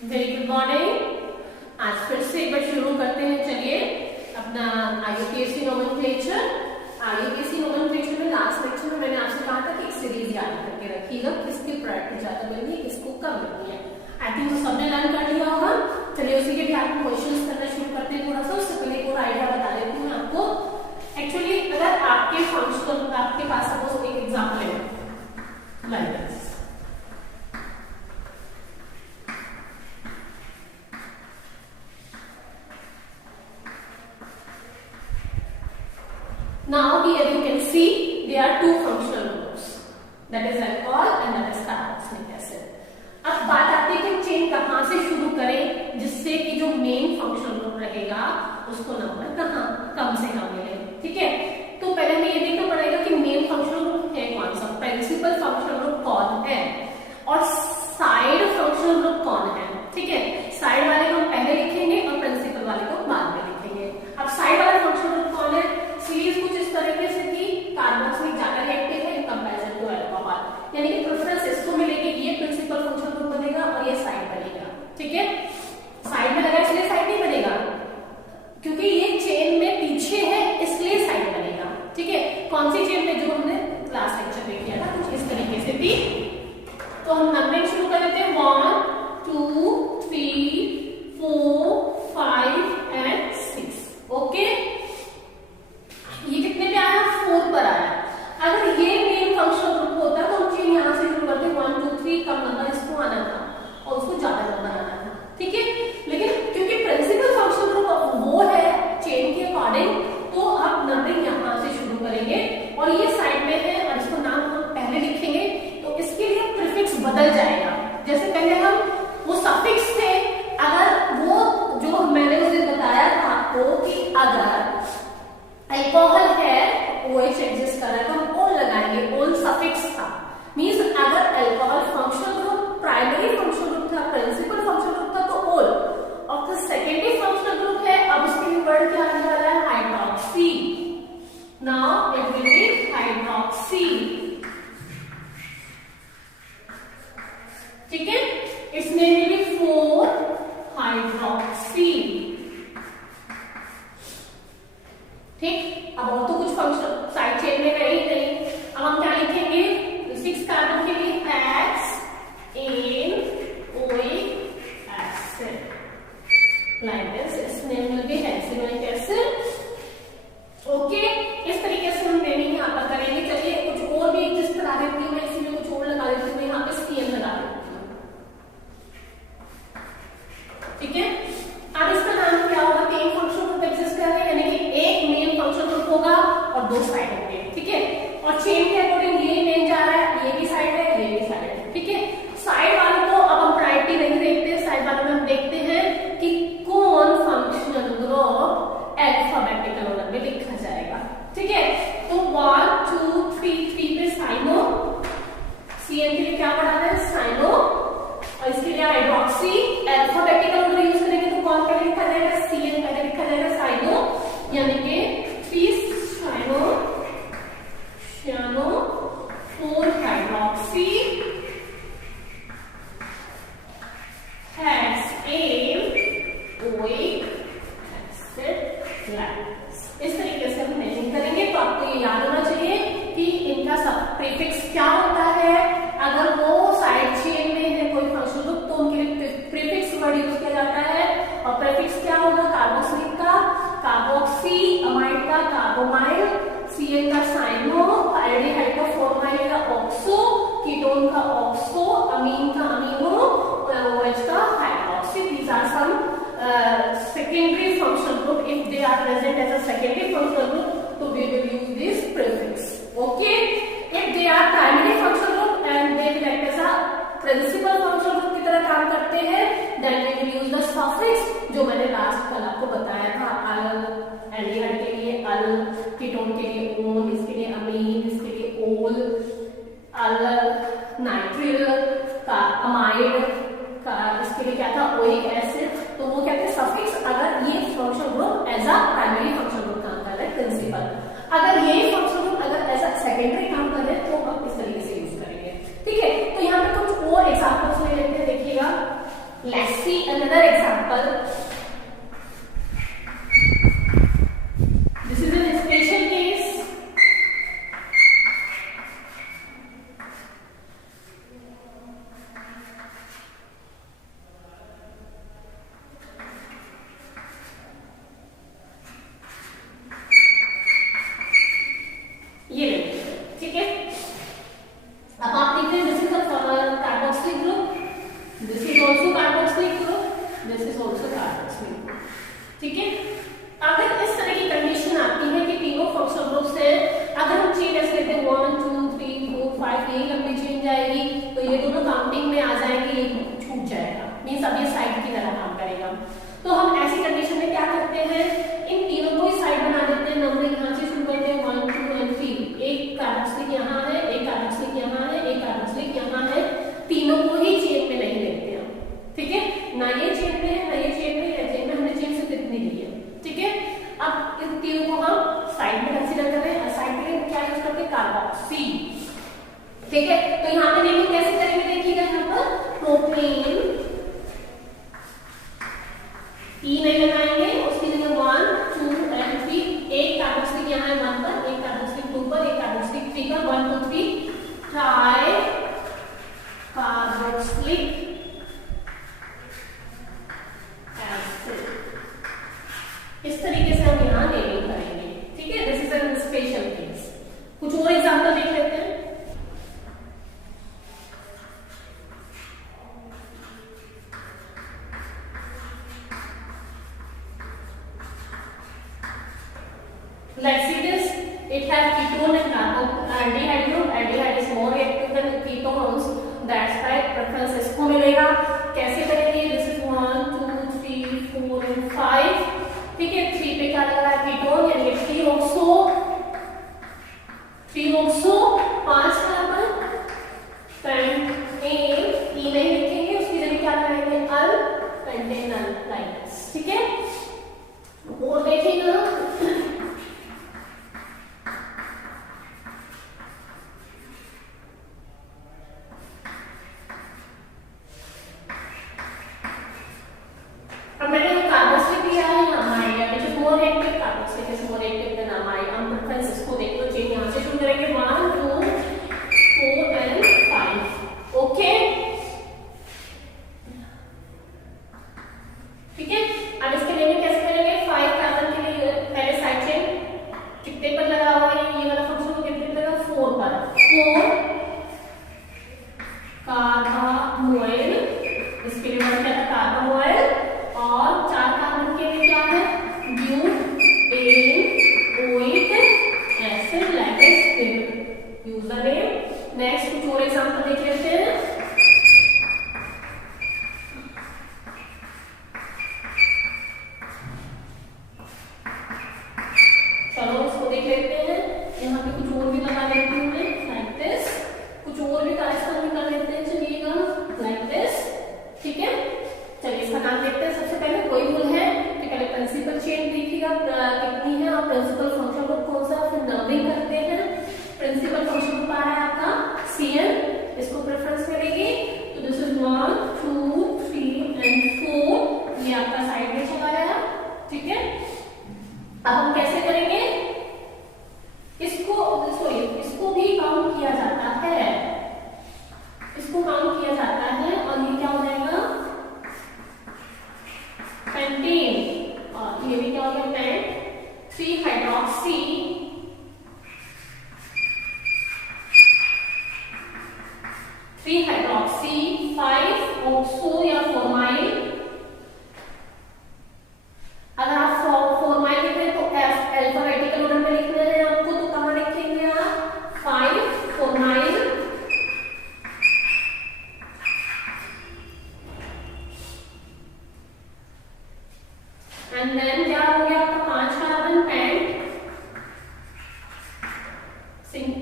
Very good morning. आज फिर से एक बार शुरू करते हैं। चलिए अपना IUPAC नोमेनक्लेचर। IUPAC नोमेनक्लेचर में लास्ट लेक्चर में मैंने आपसे कहा था कि एक सीरीज याद करके रखिएगा, किसकी प्रायोरिटी ज्यादा बननी है, किसको कम बननी है। आई थिंक वो सबने लर्न कर लिया होगा। चलिए उसी के लिए आपको क्वेश्चंस करना शुरू करते हैं। थोड़ा सा उससे पहले एक और आइडिया बता देती हूँ आपको। एक्चुअली अगर आपके फंक्शन आपके पास सपोज एक एग्जाम्पल है like this. Now here you can see there are two functional groups, that is alcohol and that is carboxylic acid. अब बात आती है कि चेन कहाँ से शुरू करें जिससे कि जो मेन फंक्शनल ग्रुप रहेगा उसको नंबर कहाँ कम से कम मिले। ठीक है, तो पहले हमें ये देखना पड़ेगा कि मेन फंक्शनल ग्रुप है कौन सा, प्रिंसिपल फंक्शनल ग्रुप कौन है और साइड फंक्शनल ग्रुप कौन है। ठीक है, साइड वाले को हम पहले लिखेंगे और प्रिंसिपल वाले को बाद में लिखेंगे। अब साइड वाला फंक्शनल ग्रुप कौन है, सीरीज कुछ इस तरीके से कि कार्बोक्सिलिक ज्यादा रिएक्टिव है इन कंपैरिजन टू अल्कोहल, यानी कि प्रेफरेंस इसको मिलेगी, ये प्रिंसिपल फंक्शनल ग्रुप बनेगा और ये साइड बनेगा। ठीक है, साइड में लगा इसलिए साइड नहीं बनेगा क्योंकि ये चेन में पीछे है इसलिए साइड बनेगा। ठीक है, कौन सी चेन में, जो हमने लास्ट लेक्चर में किया था कुछ इस तरीके से थी। तो हम नंबरिंग शुरू कर देते हैं 1 2 3 4 5 एंड 6। ओके, ये कितने पे आया, 4 पर आया। अगर ये मेन फंक्शनल ग्रुप होता तो हम चेन यहाँ से शुरू करते 1 2 3, कम नंबर इसको आना था और उसको ज्यादा नंबर आना था। ठीक है, लेकिन क्योंकि प्रिंसिपल फंक्शनल ग्रुप वो है चेन के अकॉर्डिंग, तो आप नंबरिंग यहाँ से शुरू करेंगे और ये साइड में है और इसको नाम हम पहले लिखेंगे तो इसके लिए प्रीफिक्स बदल जाएगा। जैसे पहले हम वो सफिक्स थे, अगर वो जो मैंने उसे बताया था आपको कि अगर अल्कोहल है OH एग्जिस्ट कर रहा है तो हम ओल लगाएंगे, ओल सफिक्स था। मींस अगर alcohol functional group primary functional group था, प्रिंसिपल फंक्शनल ग्रुप था तो ओल, और फिर सेकेंडरी फंक्शनल ग्रुप है, अब उसके लिए वर्ड क्या आने वाला है, hydroxy. Now it will be hydroxy. ठीक है, it's name will B 4 hydroxy. ठीक, अब और तो कुछ फंक्शन साइड चेन में रही नहीं। अब हम क्या लिखेंगे, 6 कार्बन के लिए hexanoic acid like this. Its name will be hexanoic acid. Okay, इस तरीके से हम नेमिंग यहाँ पर करेंगे। चलिए कुछ और भी एग्जिस्ट करा देती हूँ मैं, इसी में कुछ और लगा देती हूँ, यहाँ पे CN लगा देती हूँ। ठीक है, अब इसका नाम क्या होगा, 3 फंक्शनल ग्रुप एग्जिस्ट कर रहे हैं, यानी कि एक मेन फंक्शनल ग्रुप होगा और 2 साइड होंगे। ठीक है, और चेन के अकॉर्डिंग ये मेन जा रहा है, ये भी साइड है, ये भी साइड है। ठीक है, साइड वालों को अब हम प्रायोरिटी नहीं देखते, साइड वालों में हम देखते हैं कि कौन फंक्शनल ग्रुप अल्फाबेटिकल ऑर्डर में लिखा जाएगा। ठीक है, तो 1 2 3 पे साइनो, CN के लिए क्या पढ़ा है, साइनो, और इसके लिए हाइड्रोक्सी। अल्फाबेटिकल ऑर्डर यूज करेंगे तो कौन पहले लिखा जाएगा, CN पहले लिखा जाएगा, साइनो, यानी कि 3 साइनो cyano 4 हाइड्रोक्सी हेक्सेनोइक एसिड। इस तरीके से हम नेमिंग करेंगे। तो आपको ये याद होना चाहिए कि इनका सब प्रीफिक्स क्या होता है। अगर वो साइड चेन में है कोई फंक्शनल ग्रुप तो उनके लिए प्रीफिक्स वर्ड यूज किया जाता है, और प्रीफिक्स क्या होगा, कार्बोक्सिलिक का कार्बोक्सी, अमाइड का कार्बोमाइल, CN का साइनो, एल्डिहाइड का फॉर्माइल का ऑक्सो, कीटोन का ऑक्सो, अमीन का अमीनो, OH का hydroxy. These are some secondary functional group. If they are present as a secondary functional group, so we will use this prefix. Okay. If they are primary functional group and they will act as a principal functional group की तरह काम करते हैं, then we will use the suffix जो मैंने last कल आपको बताया था। अल एल्डिहाइड के लिए अल, कीटोन के लिए ओन, इसके लिए अमीन, इसके लिए ओल, अल नाइट्रिल का अमाइड का, इसके लिए क्या था, ओइक एसिड। तो वो कहते हैं सफिक्स अगर ये functional group as a primary functional group काम कर रहे हैं, प्रिंसिपल। अगर ये फंक्शनल ग्रुप अगर एज अ सेकेंडरी काम कर रहे हैं तो हम इस तरीके से यूज करेंगे। ठीक है, तो यहाँ पे कुछ और एग्जांपल्स ले लेते हैं, देखिएगा। Let's see another example. This is a special case. ये ठीक है। अब आप देखते हैं this is a carboxylic group, this is also carboxylic group, this is also carboxylic group. ठीक है, अगर इस तरह की कंडीशन आती है कि तीनों फंक्शनल ग्रुप्स हैं, अगर हम चेन ऐसे लेते हैं 1 2 3 4 5 यही लंबी चेन जाएगी, तो ये दोनों काउंटिंग में आ जाएंगे, ये छूट जाएगा, मींस अब ये साइड की तरह काम करेगा। तो हम ऐसी कंडीशन में क्या करते हैं, इन तीनों को ही साइड बना देते हैं, नंबर यहां से शुरू करते हैं 1 2 एंड 3, एक कार्बोक्सिलिक यहां है, एक कार्बोक्सिलिक यहां है, एक कार्बोक्सिलिक यहां है, तीनों को ही चेन में नहीं लेते हैं। ठीक है, ना ये चेन में है, ना ये चेन में, या चेन में हमने चेन से कितनी ली है। ठीक है, अब इन तीनों को हम साइड में कंसीडर कर रहे हैं, साइड में क्या यूज करते हैं, कार्बोक्सी। ठीक है, तो यहां पे नेमिंग कैसे करेंगे, देखिएगा यहां पर प्रोपेन ई नहीं लगाएंगे, उसकी जगह 1 2 एंड 3, एक कार्बोक्सिलिक यहां है 1 पर, एक कार्बोक्सिलिक 2 पर, एक कार्बोक्सिलिक 3 पर, 1 2 3 ट्राई कार्बोक्सिलिक एसिड। इस तरीके से हम यहां नेमिंग करेंगे। ठीक है, this is an special case. कुछ और एग्जांपल देख लेते हैं। Let's see this. It has ketone and aldehyde group. Aldehyde is more reactive than ketones. That's why preference इसको मिलेगा। कैसे करेंगे? This is 1 2 3 4 and 5. ठीक है, 3 पे क्या लग रहा है, कीटोन, यानी 3 ऑक्सो 5 कार्बन पेंटेन, ई नहीं लिखेंगे, उसकी जगह क्या लगाएंगे, अल पेंटेनल लाइक दिस। ठीक है, और देखिएगा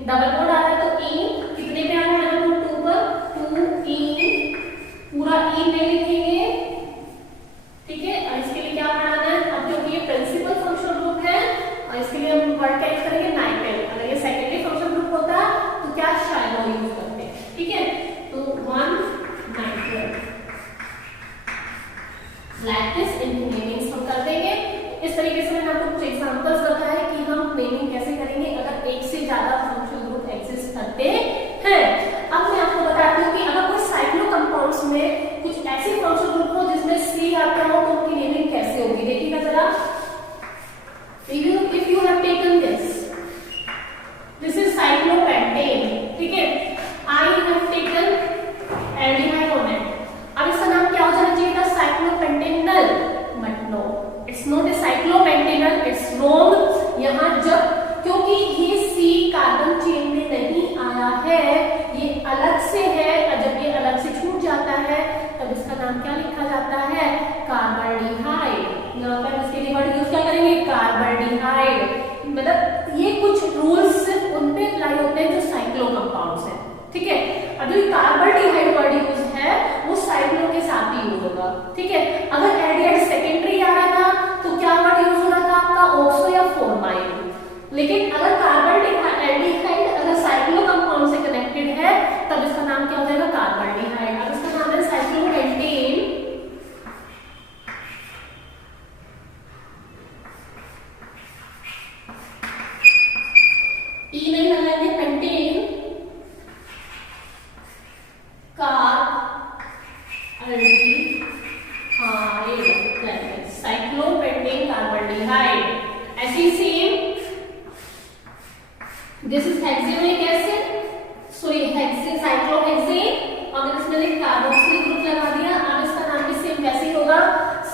डबल बॉन्ड आ रहा है तो इन कितने पे आने वाला है, 2 पर 2 इन, पूरा इन नहीं लिखेंगे, ठीक है। और इसके लिए क्या पढ़ाना है, अब क्योंकि ये प्रिंसिपल फंक्शनल ग्रुप है और इसके लिए हम वर्ड क्या यूज करेंगे, नाइट्रेल। अगर ये सेकेंडरी फंक्शनल ग्रुप होता तो क्या शायद यूज करते हैं, ठीक है। तो 1 नाइट्रेल, लाइक दिस इनकी नेमिंग्स हम कर देंगे। इस तरीके से मैंने आपको कुछ एग्जांपल्स बताया कि हम नेमिंग कैसे करेंगे अगर एक से ज्यादा फंक्शनल ग्रुप एग्जिस्ट करते हैं। अब मैं आपको बताती हूँ कि अगर कोई साइक्लो कंपाउंड्स में कुछ ऐसे फंक्शनल ग्रुप हो जिसमें C आता हो तो उनकी नेमिंग कैसे होगी, देखिएगा जरा। if you have taken this is cyclopentane, ठीक है, I have taken aldehyde on it, अब इसका नाम क्या हो जाना चाहिए था, cyclopentanal, but no, it's not a cyclopentanal, it's wrong। यहाँ जब क्योंकि ये C कार्बन चेन में नहीं आया है, ये अलग से है, और जब ये अलग से छूट जाता है तब इसका नाम क्या लिखा जाता है, कार्बोल्डिहाइड। यहाँ पर इसके लिए वर्ड यूज क्या करेंगे, कार्बोल्डिहाइड। मतलब ये कुछ रूल्स सिर्फ उन पे अप्लाई होते हैं जो साइक्लो कंपाउंड्स हैं, ठीक है। अब जो कार्बोल्डिहाइड वर्ड यूज है वो साइक्लो के साथ ही यूज होगा, ठीक है। अगर एल्डिहाइड सेकेंडरी आ रहा था तो क्या वर्ड यूज हो रहा था आपका, ऑक्सो या फॉर्माइन। लेकिन अगर कार्बोल्डिहाइड अगर साइक्लो कंपाउंड से कनेक्टेड है तब इसका नाम क्या हो जाएगा, कार्बोल्डिहाइड। अब इसका नाम है साइक्लोपेंटेन, ई नहीं लगाएंगे, पेंटेन कार्बोल्डिहाइड, साइक्लोपेंटेन कार्बोल्डिहाइड। ऐसी same this is hexanoic acid, sorry hexane, cyclohexane, और इसमें एक कार्बोक्सिलिक ग्रुप लगा दिया। अब इसका नाम भी सेम वैसे ही होगा,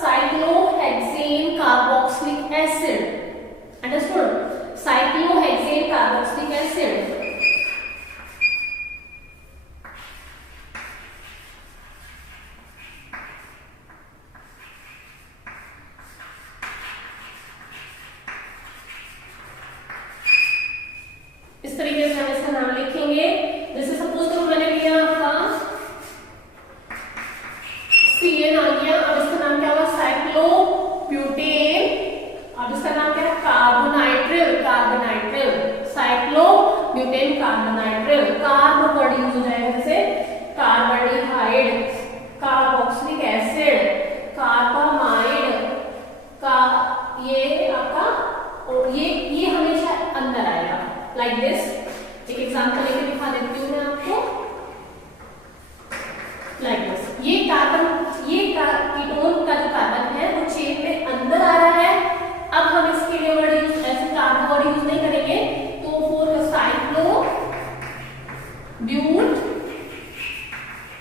cyclohexane carboxylic acid. Understood, cyclohexane carboxylic acid. इस तरीके से हम इसका नाम लिखेंगे। जैसे सपोज करो मैंने लिया आपका CN आ गया, अब इसका नाम क्या होगा, साइक्लोब्यूटेन। अब इसका नाम क्या है, कार्बोनाइट्रिल, कार्बोनाइट्रिल, साइक्लोब्यूटेन कार्बोनाइट्रिल। कार्ब वर्ड यूज हो जाएगा, जैसे कार्बोल्डिहाइड, कार्बोक्सिलिक एसिड, कार्बामाइड का, ये आपका, और ये हमेशा अंदर आएगा लाइक दिस। एक एग्जांपल लेके दिखा देती हूँ मैं आपको, लाइक दिस। ये कार्बन, ये कीटोन का जो कार्बन है वो चेन में अंदर आ रहा है। अब हम इसके लिए वर्ड यूज, ऐसे कार्बन वर्ड यूज नहीं करेंगे, तो फॉर साइक्लो ब्यूट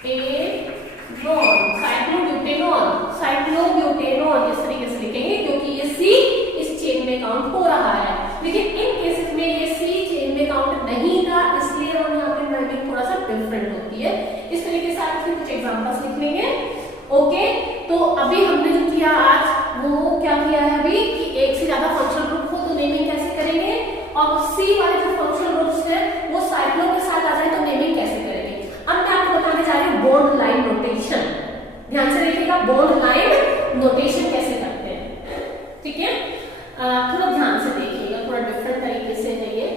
एनॉन, साइक्लोब्यूटेनॉन, साइक्लोब्यूटेनॉन, इस तरीके से लिखेंगे क्योंकि ये C इस चेन में काउंट हो रहा है। लेकिन इन केसेस में ये C चेन में काउंट नहीं था, इसलिए हम यहाँ पे वर्डिंग थोड़ा सा डिफरेंट होती है। इस तरीके से आप कुछ एग्जांपल्स लिख लेंगे। ओके, तो अभी हमने जो किया आज वो क्या किया है अभी कि एक से ज्यादा फंक्शनल ग्रुप हो तो नेमिंग कैसे करेंगे, और C वाले जो फंक्शनल ग्रुप्स हैं वो साइक्लो के साथ आ जाए तो नेमिंग कैसे करेंगे। अब मैं आपको बताने जा रही हूँ बॉन्ड लाइन नोटेशन। ध्यान से देखिएगा, बॉन्ड लाइन नोटेशन कैसे करते हैं, ठीक है। थोड़ा ध्यान से देखिएगा, थोड़ा डिफरेंट तरीके से है ये।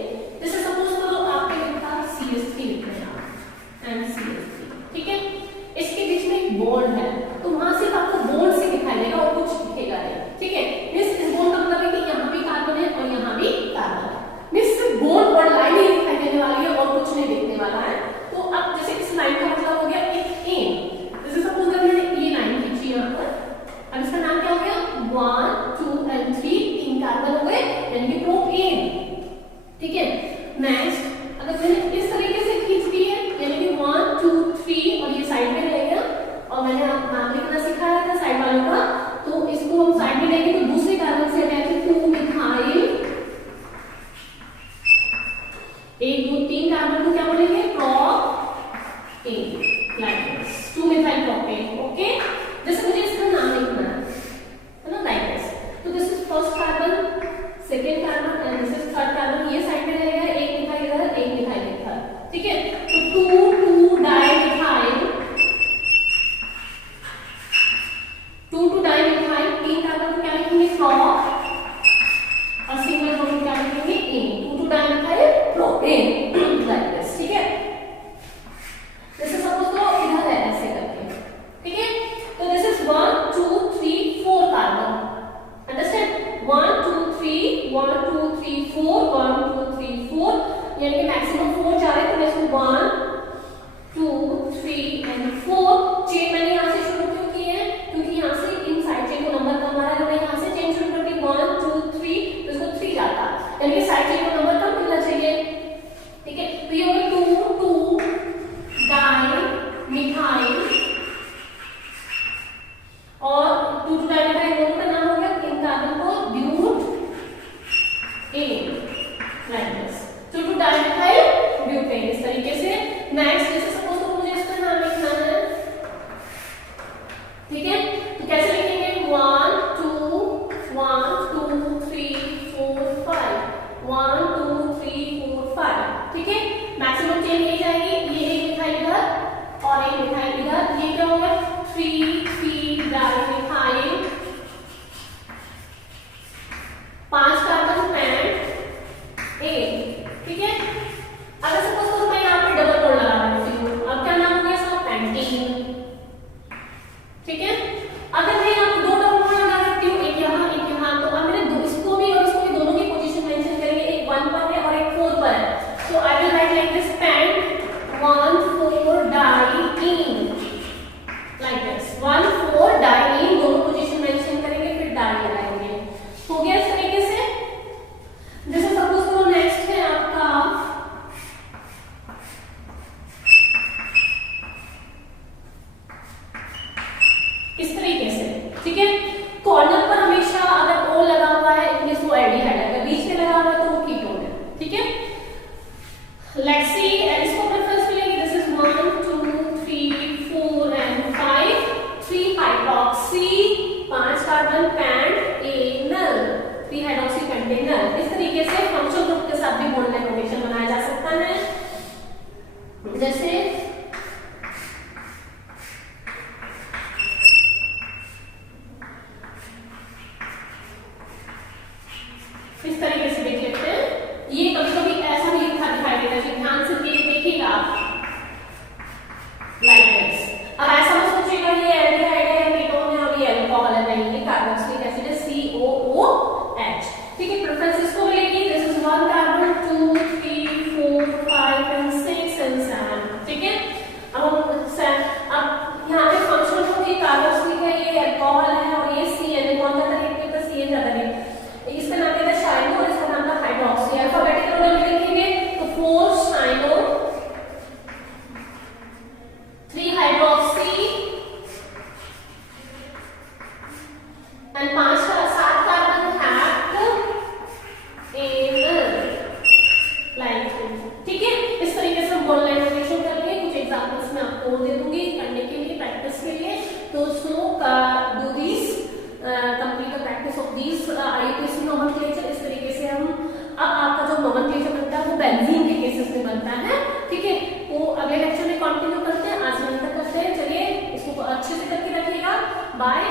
जैसे सपोज करो आपके लिखा CH3 लिखना है, NCH3, ठीक है। इसके बीच में एक बॉन्ड है तो वहां से आपको बॉन्ड से दिखाई देगा और कुछ दिखेगा नहीं, ठीक है। इस बॉन्ड का मतलब है कि यहाँ भी कार्बन है और यहाँ भी कार्बन है। सिर्फ बॉन्ड और लाइन ही दिखाई देने वाली है और कुछ नहीं दिखने वाला है। तो अब जैसे इस लाइन का मतलब हो गया एक एन, जैसे सपोज अगर मैंने ये लाइन खींची यहाँ पर, अब इसका नाम क्या हो गया, 1 2 and 3, 3 कार्बन हो गए, यानी प्रोपेन, ठीक है। नेक्स्ट अगर मैंने इस तरीके से खींच दी है, यानी कि 1 2 3 और ये साइड में रहेगा, और मैंने नाम लिखना सिखाया था साइड वालों का, तो इसको हम साइड में लेंगे तो दूसरे कार्बन से अटैच है 2 मिथाइल, 1 2 3 कार्बन को क्या बोलेंगे, propane, like this, 2 methyl propane. Okay, जैसे मुझे इसका नाम लिखना है ना, लाइक दिस। तो this is first carbon, second carbon and this is third carbon. ये साइड में रहेगा, एक मिथाइल इधर, एक मिथाइल इधर, ठीक है। तो 2 डाइमिथाइल, 2 डाइमिथाइल, 3 कार्बन को क्या लिखेंगे, प्रोप, और सिंगल बॉन्ड क्या लिखेंगे, इन, 2 डाइमिथाइल प्रोपेन, लाइक दिस, ठीक है। जैसे सपोज तो इधर है ऐसे करके, ठीक है। तो दिस इज 1 2 3 ठीक है, तो कैसे लिखेंगे 1 2 1 2 3 4 5 1 2 3 4 5। ठीक है, मैक्सिमम चेन ये जाएगी, ये एक लिखा है इधर और एक लिखा है इधर, ये क्या होगा 3 3 डाई मिथाइल 5 कार्बन पैंट ए। ठीक है, अगर सपोज करो मैं यहाँ पे डबल बॉन्ड लगा देती हूँ, अब क्या नाम हो गया इसका पेंटीन। ठीक है, अगर मैं यहाँ पे दो डबल बॉन्ड लगा देती हूँ, एक यहाँ, तो अब मैंने दो इसको भी और इसको भी दोनों की पोजीशन मेंशन करेंगे, एक 1 पर है और एक 4 पर है। So I will write like this pent 1 4 diene like this 1 4 diene, दोनों पोजीशन मेंशन करेंगे फिर डाई लगाएंगे। हो गया इस तरीके से। जैसे सपोज करो नेक्स्ट है आपका इस तरीके से। ठीक है, कॉर्नर पर हमेशा अगर ओ लगा हुआ है इट मींस वो एल्डिहाइड है, अगर बीच में लगा हुआ है तो वो कीटोन है। ठीक है, लेट्स सी इसको प्रेफरेंस मिलेगी, this is 1 2 3 4 and 5 3 hydroxy 5 carbon Pantanal 3 hydroxy Pantanal. इस तरीके से फंक्शनल ग्रुप के साथ भी बॉन्ड लाइन रोटेशन बनाया जा सकता है। जैसे इस तरीके से देख लेते हैं, ये कभी कभी ऐसा भी लिखा दिखाई देता है, ध्यान से देखिएगा लाइक दिस। अब ऐसा मत सोचिएगा ये एल्डिहाइड है या कीटोन है और ये अल्कोहल है, नहीं, ये कार्बोक्सिलिक एसिड है COOH। ठीक है, प्रेफरेंस इसको मिलेगी, this is 1 carbon 2 3 4 5 and 6 and 7। ठीक है, अब यहाँ पे फंक्शनल ग्रुप ये कार्बोक्सिलिक है, ये अल्कोहल है और ये CN कौन सा तरीके का CN ज्यादा है, इसका नाम है शाइनो और इसका नाम है हाइड्रोक्सी। अल्फाबेटिकल ऑर्डर में लिखेंगे तो 4 शाइनो 3 hydroxy and 7 carbon heptanal like. ठीक है, इस तरीके से हम बॉन्ड लाइन रोटेशन करेंगे। कुछ एग्जांपल्स मैं आपको और दे दूंगी करने के लिए, प्रैक्टिस के लिए। तो do this complete the practice of these IUPAC nomenclature। इस तरीके से हम अब आपका जो nomenclature बनता है वो बेंजीन के केसेस में बनता है। ठीक है, वो अगले लेक्चर में कंटिन्यू करते हैं, आज यहीं तक करते हैं। चलिए इसको अच्छे से करके रखिएगा, बाय।